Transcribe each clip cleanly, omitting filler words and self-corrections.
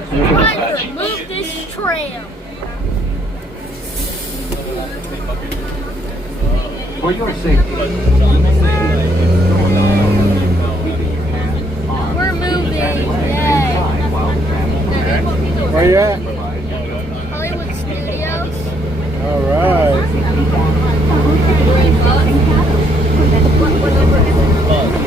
Tyler, move this trail. For your safety, We're moving. Yay. Where you at? Hollywood Studios. All right. What number is it?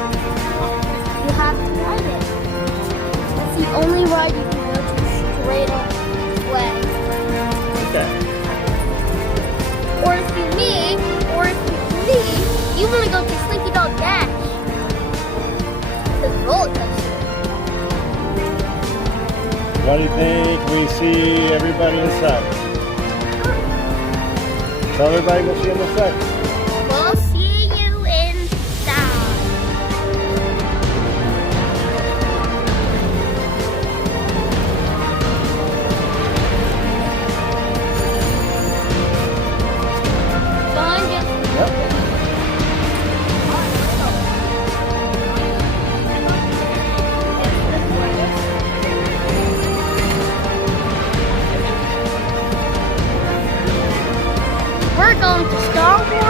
You have to ride it. That's the only ride you can go to straight up way. Okay. Or if you want to go to Slinky Dog Dash. The roller coaster. What do you think? We see everybody inside. Tell everybody we'll see you in a sec. We'll see you inside. Fun, just Yep. we're going to Star Wars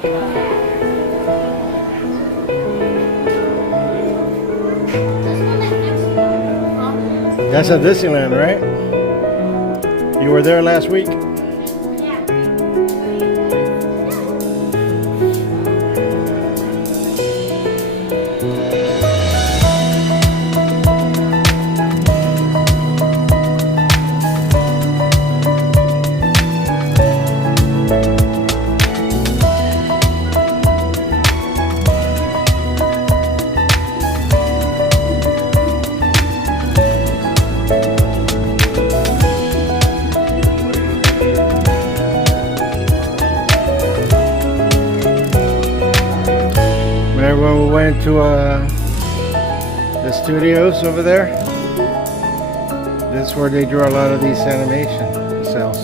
This one at Mexico. That's at Disneyland, right? You were there last week? Yeah. Remember when we went to the studios over there? This is where they draw a lot of these animation cells.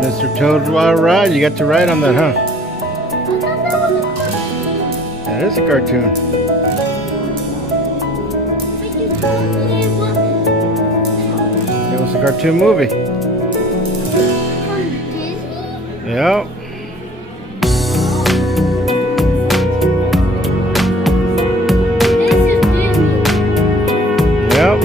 Mr. Toad Wild Ride, you got to ride on that, huh? That is a cartoon. It was a cartoon movie. Yep. Yep.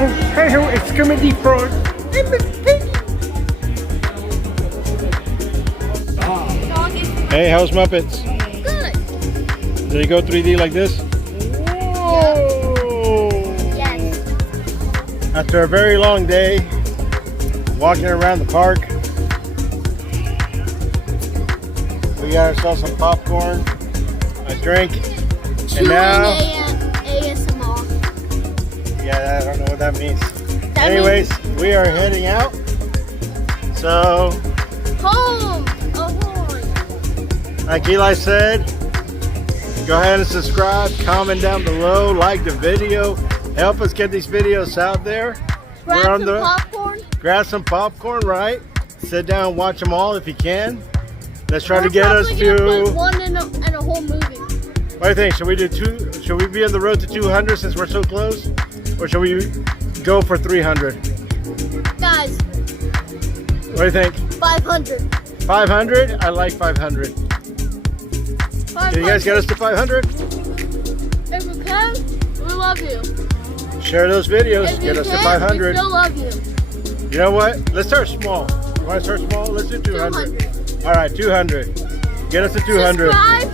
Hey, it's Comedy Frog. Dog is Hey, how's Muppets? good. Did it go 3D like this? Whoa! Yes. After a very long day, walking around the park, we got ourselves some popcorn, a drink, and Chewing now, ASMR. yeah, I don't know what that means. That Anyways, we are heading out. So, means home. Ahoy. like Eli said, go ahead and subscribe, comment down below, like the video, help us get these videos out there. Grab We're on some the popcorn. grab some popcorn, right? Sit down and watch them all if you can. Let's try to We're get us probably gonna to. put one in a whole movie. What do you think? Should we do two? Should we be on the road to 200 since we're so close, or should we go for 300? Guys, What do you think? 500. 500? I like 500. 500. Can you guys get us to 500? If we can, we love you. Share those videos. If Get you us to can't, 500. we still love you. You know what? Let's start small. You want to start small? Let's do 200. 200. All right, 200. Get us to 200. Subscribe.